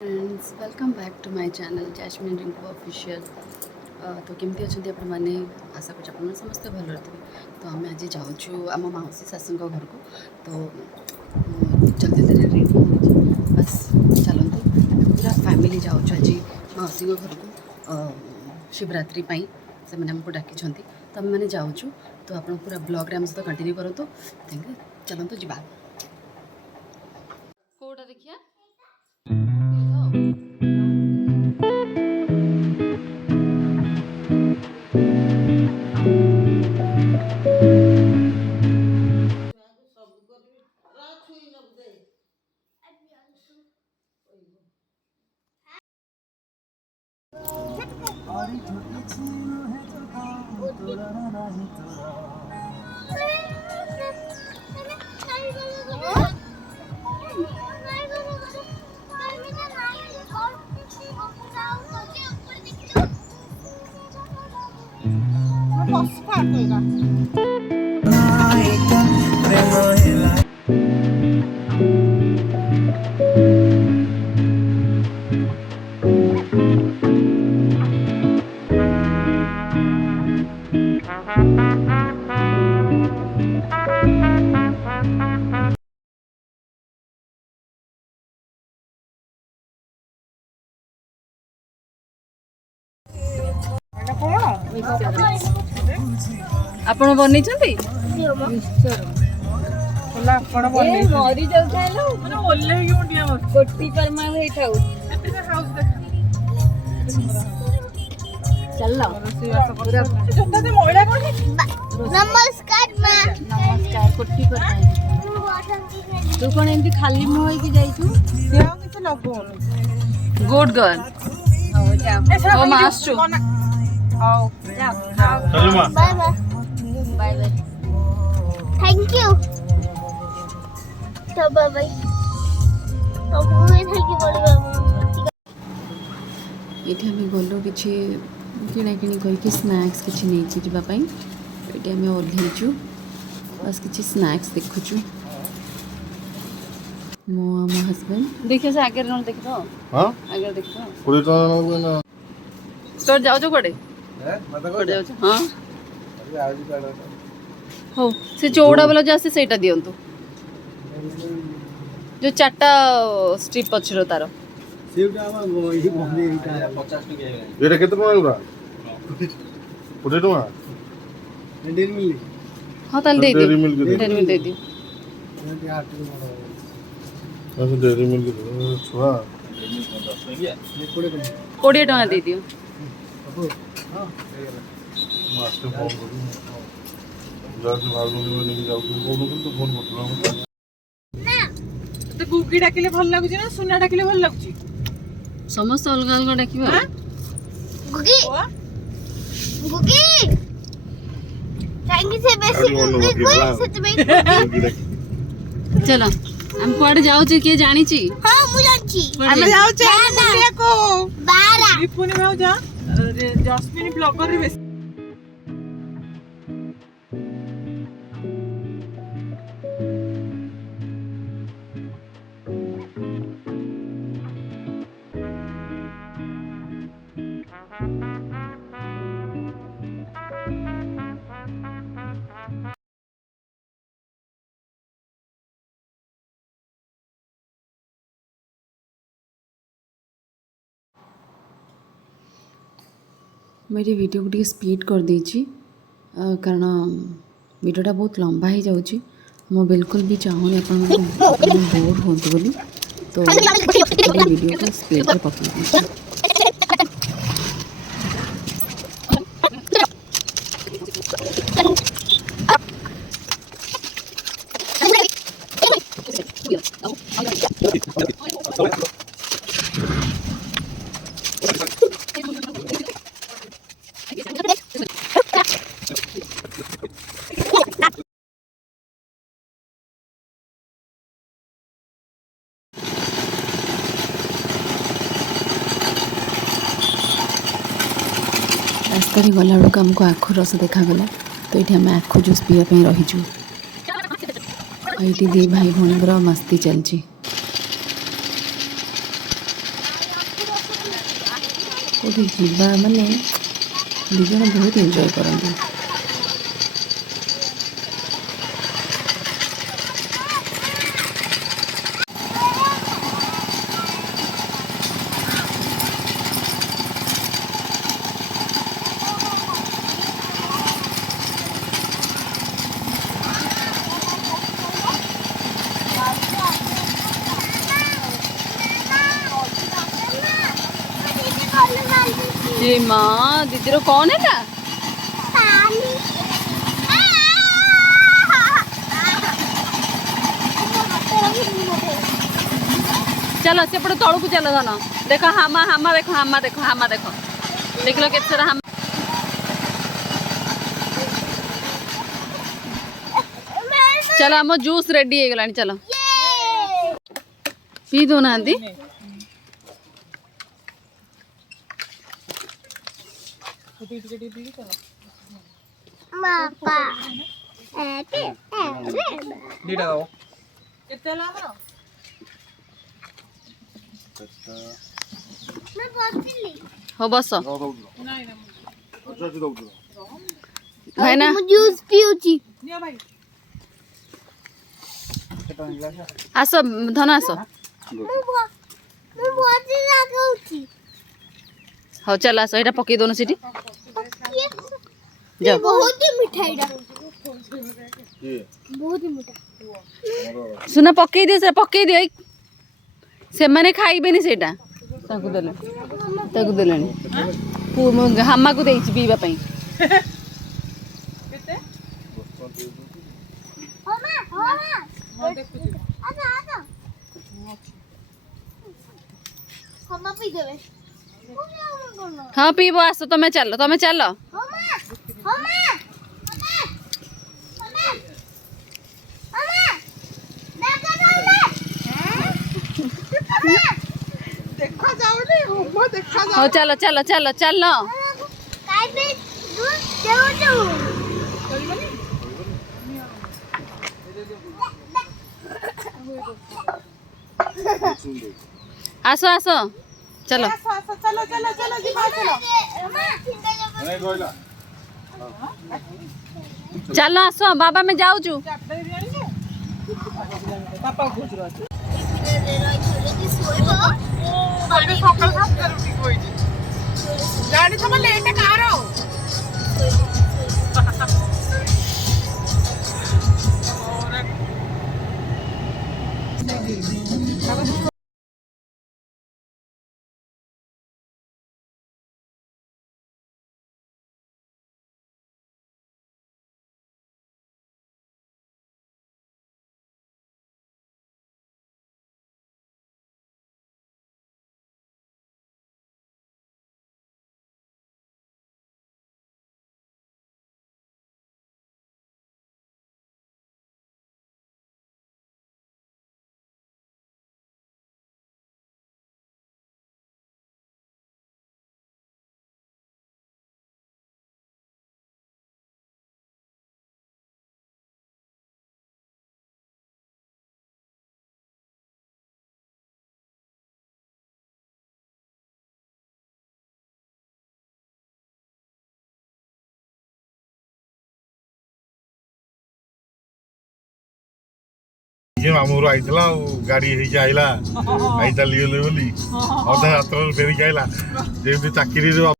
Friends welcome back to my channel Jasmine Rinku official. तो केमती अच्छा आपण मैंने आशा कर समस्ते भल थे। तो आम आज जाऊँ आम मौसी शाशु घर को। तो जल्दी जल्दी रेडी हो बस चलते पूरा फैमिली जाऊँ आज मौसी घर को शिवरात्रि से मैंने आमको डाकी। तो आम मैंने जाऊँ तो आप पूरा ब्लॉग आम सहित कंटिन्यू करूँ। थैंक यू चलते जा कौटा देखिए आपण बनै छथि मिक्सचर होला आपण बनै मरि जाउ खाइलो माने ओल्ले क्यों दिया कोटी परमा होई थाउ चललो पूरा जोता ते मोइला कोन नमस्कार मां नमस्कार कोटी परमा तू कोन एंती खाली मुंह होई के जाई छु से आ किछ लगो गुड गर्ल हो जा ओ मास्टू आओ जा चलो मां bye bye bye bye thank you तो बाय बाय तो मुझे थैंक यू बोलबा एठी हम गल्लो किछि किना किनी कहि कि स्नैक्स किछि नै छि जिबा पई एठी हम ओल्ही छु बस किछि स्नैक्स देखु छु मो हम हस्बैंड देखियो से आगे न देखो हां आगे देखो पूरी तरह ना स्टोर जाओ जो कोडे कोडे जाओ हां हो से चौड़ा वाला जो आसे सेटा दियंतु जो चारटा स्ट्रिप पछरो तारो सेटा हम ही बने एटा 50 टका एटा केते टका उरा 50 टका डेरी मिल हां ताल दे दे डेरी मिल दे दियो अच्छा डेरी मिल के छुआ 20 टका दे दियो हां मास्टर फोन करू जाके भागो नहीं जाऊ कोन तो फोन करलो ना तो गुगी डाकिले भल लागु ना सुना डाकिले भल लागु समस्त अलग अलग डाकिबा गुगी गुगी थैंक यू से बेसी गुगी से में चलो हम कोड जाऊ छी के जानी छी हां मु जानी छी हम जाऊ छी बुलिया को 12 विपुनी भाऊ जा जस्मिन ब्लॉगर रे बेसी मेरी वीडियो को स्पीड कर दीजिए कारण वीडियोटा बहुत लंबा हो जाऊँगी मो बिल्कुल भी चाहूँगी आप बोर हो बोली तो वीडियो को स्पीड पर पकड़ दीजिए रास्ता गला बेलू आमको आखु रस देखागला तो ये आम आखु जूस पीवाई रहीचु ये दी भाई भौणी मस्ती चलती कोठी जीवा माने दी जन बहुत एंजॉय करते। ये माँ दीदी रो कौन है ना चलो सेपटे तौड़ को चलो धन देख हामा हामा देखो हामा देखो हामा देखो देख लो केते सारा हामा चलो आम जूस रेडी हो गलानी चलो पी दो ना हो बस है ना जूस पिउची आस धन आस हाँ चल आस यहाँ पकई दौन सीटी बहुत ही मीठा बहुत ही मीठा सुना पकई दियो से पकई दियो से माने खाइबेनी सेटा ताकू देले हामा को देइछि पीबा पई हाँ पीबो आस तमें चलो हाँ चलो चलो चलो चलो आसो आसो चलो चलो आसो बाबा मैं जाऊँ ये मामूर आइतला गाड़ी हे जाइला आइता लियो बोली अधा रात्र फेरी आइला जेमती चाकरी रे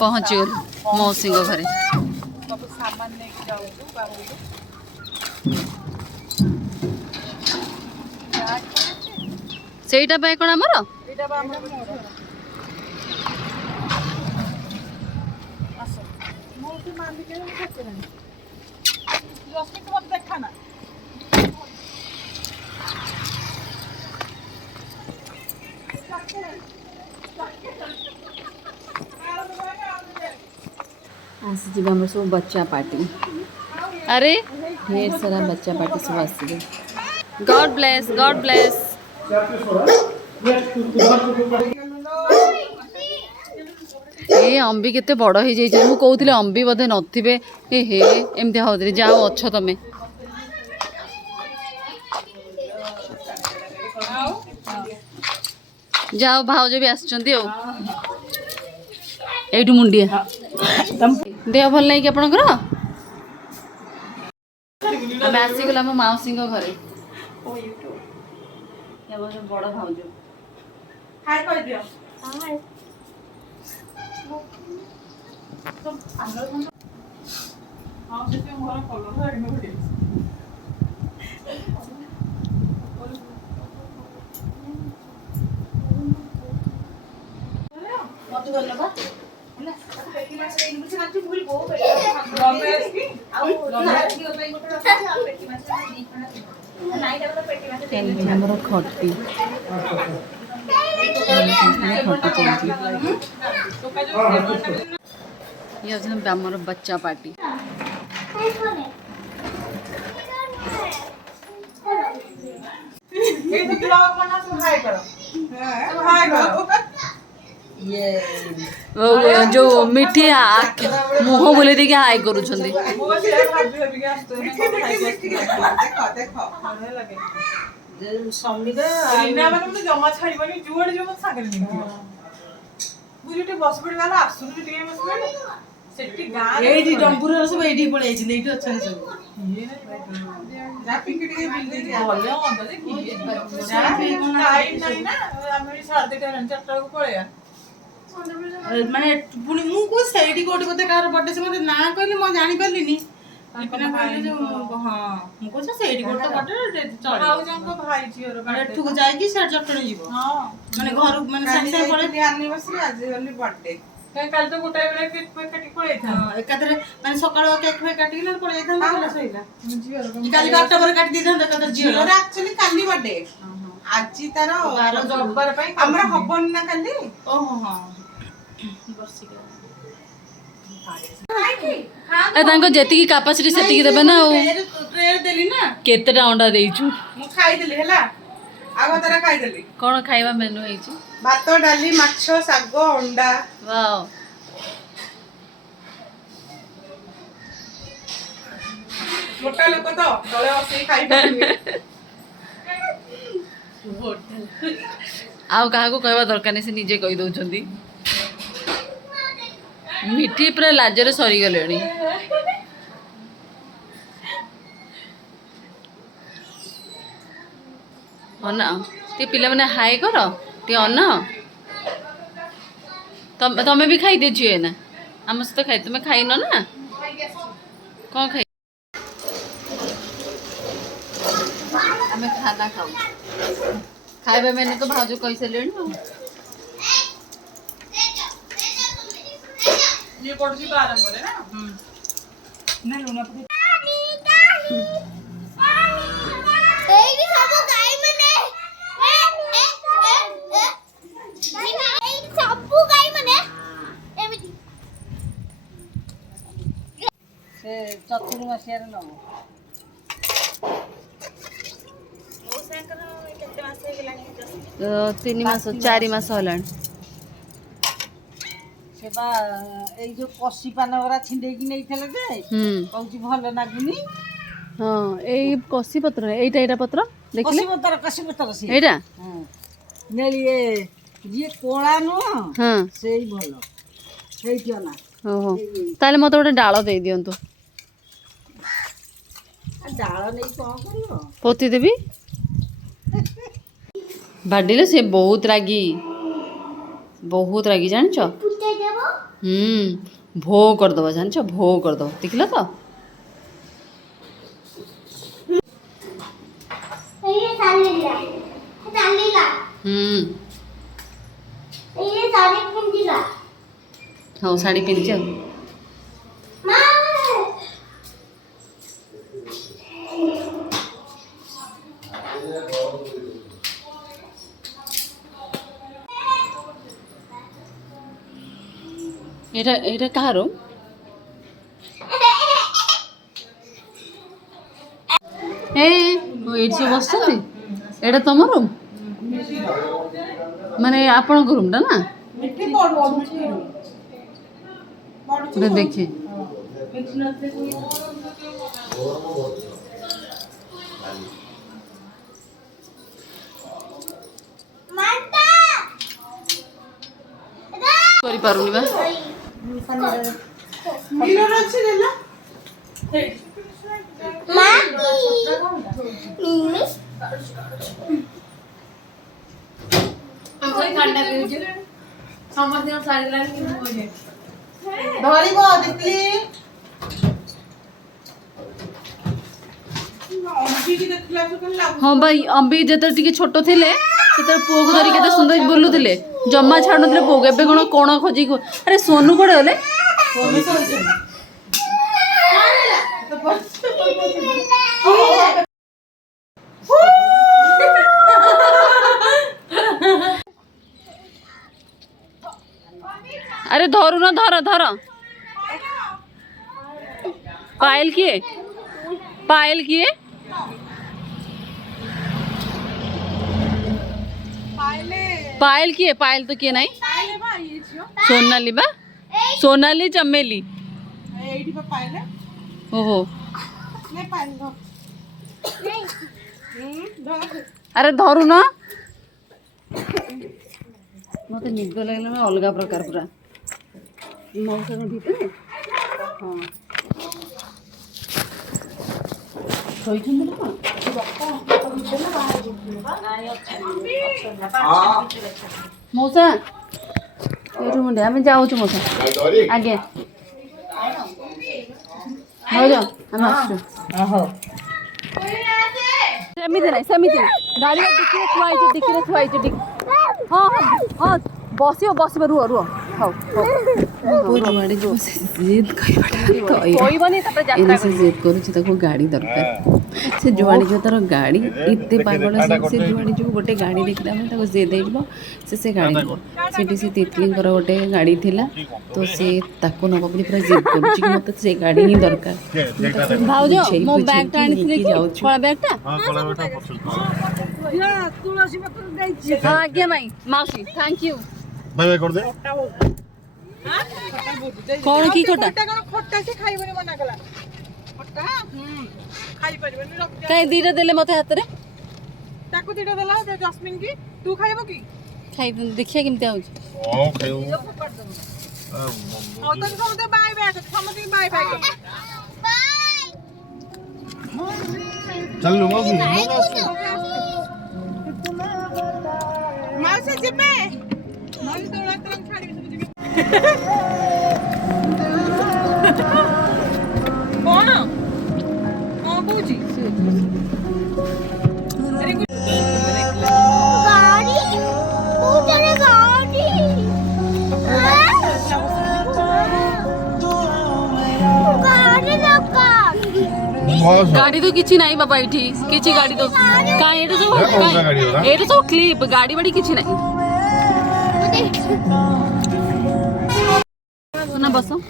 पहुँच गल मौसी घरे सेटा पाए कौन आमर आसी आम सब बच्चा पार्टी अरे ढेर सारा बच्चा पार्टी सब आस गॉड ब्लेस गॉड ब्लेस। ए अंबी केते बड़ हो जाइए मु कहूली अंबी बोधे नथिबे ए हे एमती होती जाओ अच्छ तमें जाओ भाउज भी आसुचंती एठू मुंडिया देह भल नहीं कि आपणकर आम आसीगला मो माउसी घरे बड़ भाउज हाय कह दियो हां से मोर कलर आइनो बडी मत गल्ला बा ହେଲା पेटी माछ रे इनबुछ नाचु भूल बो पेटी लंबे आसी आउ लाठी ओपे गोटे रखा आ पेटी माछ रे दी खणा नाइटा वाला पेटी माछ रे हमर खट्टी ये हमर बच्चा पार्टी ये तो ब्लॉग बना तो हाय करो हाय करो जो मिठी मुह बोले देखिए हाय करूँ देखो देखो लगे रीना माने मते जमा छाड़ीबनी जुआडे जो मत सागरे निंतियो बुझुटे बस पड़ी वाला आसुनु टिके बस पड़ी सेठी गां एडी डंपुर सब एडी पळे आइछि एडी अछन सब जापी के टिके बिल दे बोले on दे की जापी कोन टाइम नाही ना आमे 8:30 4टा को पळेया माने पुनी मु को सेडी कोठी बते कार बर्थडे से मते ना कहली म जानि परलिनी इतना कहले जो हां मु को सेडी कोठ बर्थडे चले आउ जंको भाई जियोर माने ठुक जाय की सेड जटणी जीवो हां माने घर माने संग संग पळे एनिवर्सरी आज ओनली बर्थडे काल तो गोटाय बेले केक काटी पळे था एकादरे माने सकाळ केक फे काटी ना पळे जाय था मला सहीला जियोर काली अक्टोबर काटी दी था कदर जियोर जीरो एक्चुअली काली बर्थडे आजी तारो 12 जब्बर पई हमरा हबन ना काली ओहो हां वर्षिका जेति कैपेसिटी सेति देबे ना ट्रेर देली ना केतेटा अंडा देइछु मु खाई देली हैला आगो तारा खाई देली कोन खाइबा मेनू हेछि भात डाली माछ साग अंडा वाओ मोटा लोक तो तळे बसी खाई पारिबे आउ काहाको कहबा दरकार नहीं से निजे कहि दउछंती मिठी पूरा लाजरे सरी गलेनी अना ते पिला माने हाय करो ते अना तमे भी खाई दे छिए ना हम से तो खाई तुम खाई न ना कौन खाई हमें खाना खाऊ खाइबा मैंने तो भाजो कहि सलेनी ये पड़सी बारम बोले ना ना लुना पके एडी सब गाय मने एडी सब गाय मने एमिति से चतुर मसियार न मौसांकर केते मास हे गेलानी 3 मास 4 मास हलान सेबा एई जो कसी पानवरा छिंडे की नै थले जे कहूची भल नागुनी हाँ एई कसी पत्र एटा एटा पत्र देखले कसी पतर से एटा हां नेली ये कोळा न हाँ सेई भल हेई ना ओहो ताले मते गोटे डाळ दे दियंतु डाळ नै कोन करियो पोती देबी बाडीले से बहुत रागी जान छ पुते देबो भो कर दबो जान छ भो कर दबो देखला तो ये सालीला ये साड़ी पिंदिला हाँ साड़ी पिंधि छ मां एटा एटा कहारो ए ଏଇଠି ସବୁ ବସିଛନ୍ତି ଏଇଟା ତମ ରୁମ୍ ମାନେ ଆପଣଙ୍କ ରୁମ୍ଟା ନା ମିଠି ପଢୁଛି ଗୋଟେ ଦେଖେ ମାତା କରିପାରୁନି ବା ମିରର ଅଛି ଦେଲା ଧରିବ ଦେଖିଲି ହଁ ଭାଇ ଅମ୍ବି ଯେତେବେଳେ ଟିକେ ଛୋଟ ଥିଲେ ସେତେବେଳେ ପୁଅକୁ ଧରି କେତେ ସୁନ୍ଦର ବୁଲୁଥିଲେ ଜମା ଛାଡୁନଥିଲେ ପୁଅକୁ ଏବେ କଣ ଖୋଜିକି ଆରେ ସୋନୁ କୁଆଡେ ଗଲେ अरे धरू ना धर धर पायल किए पायल किए पायल किए पायल तो किए नहीं सोनाली बा सोनाली चमेली ओहो अरे धरू ना मत निद लगे अलग प्रकार पूरा मौसा भितर हाँ मौसा आम जाऊँ मौसा आगे सेमती ना सेमती गाड़ी डिक्की थुआई हाँ हाँ हाँ बस बस रुह रुह हाँ जुआड़े जो जिद कहने से जिद करूँ गाड़ी दरकार से जुआड़े जो तार गाड़ी इतने पागल से जुआड़े जो गोटे गाड़ी देखला सी देव से गाड़ी से तितलींकर गोटे गाड़ी थिला तो सी ताको नब बोली पूरा जिद करुच्ची कि मत से गाड़ी ही दरकार भाउज मो बैगटा आनी कला बैगटा हाँ आज्ञा माई माउसी थैंक यू बाय बाय कर दे कौन की खोटा खोटा से खाइबनी मना कला खोटा खाइ परिबनी रख काई दीटा देले मते हाथ रे ताको दीटा देला जस्मिन की तू खाइबो की खाइ देखिया केमते आउछ ओ खाइबो ओ तो समते बाय बाय समते बाय बाय चल लो मौसी माउसी जिमे माउसी तोला तरम छाड़ी जिमे कौन कौन पूछी गाड़ी पूछने गाड़ी गाड़ी दरकार गाड़ी तो किछि नाही बाबा इठी किछि गाड़ी तो काई एटा सब एटा सब क्लिप गाड़ी बाड़ी किछि नाही ना बसो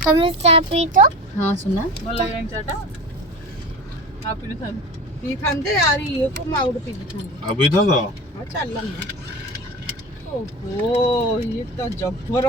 हमें चाय पी तो हाँ सुना ଭଲ ଲାଗିଲାନି ଚାଟା ଆଉ ପିଇଥାନ୍ତେ ଆରି ଇଏକୁ ମୁଁ ଆଉ ଗୋଟେ ପିଇଥାନ୍ତି अभी था तो ଆଉ ଚାଲିଲା ଓହୋ ଇଏ ତ ଜବର